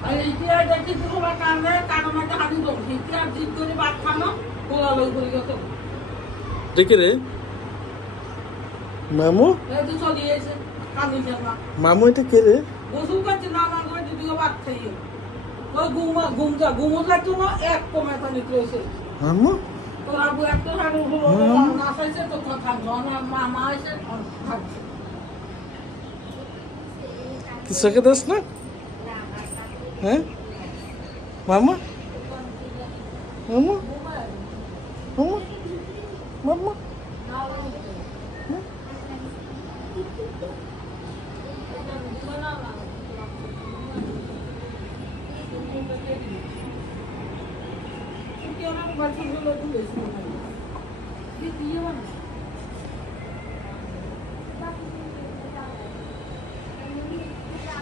আর ইতিহাস দেখি তোমার কানে কানে মাঝে হানি তো ইতিহাস জিত করে ভাত খানো গোলা লই করে গেছে দেখে রে মামু এই তো চলিয়েছে কানি জানা মামু এটা কে রে গোসল করছে না না করে দিদিকে ভাত খাইয়ে ওই ঘুমো লাগতো না এক কমে পানি রয়েছে মামু তোর আবু একটা হাড়ু হলো না খাইছে তো কথা জন মামা এসে খাচ্ছে কিসকে দাস না হ্যাঁ মামা মামা মামা মামা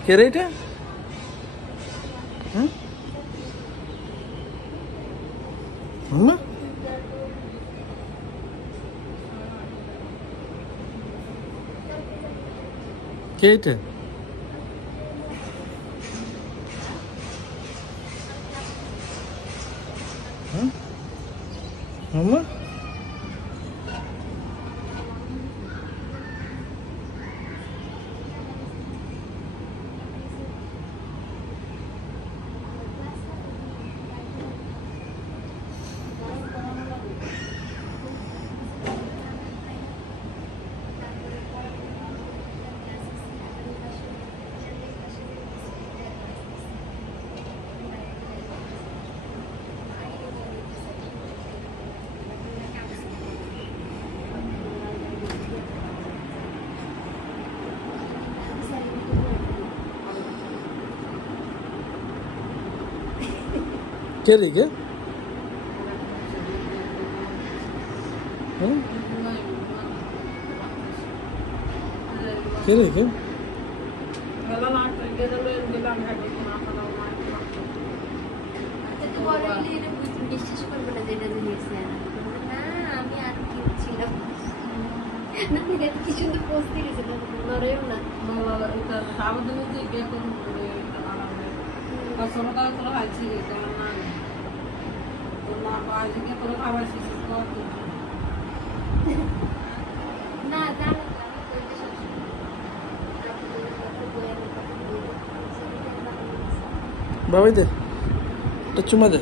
কে রে এটা হ্যাঁ মামা কে এটা হ্যাঁ মামা কে রে কে কে রে কে বিশ্বাস করবে না যেটা দেখছি না আমি আর কি ছিলাম না দেখে কি সুন্দর পোস্ট দিয়েছে নরেও না সাবধানে যে বেতন করে সরকার তোরা আছে না না আজকে তোরা খাবার শেষ করতে না জানো বাবাই দে একটা চুমা দে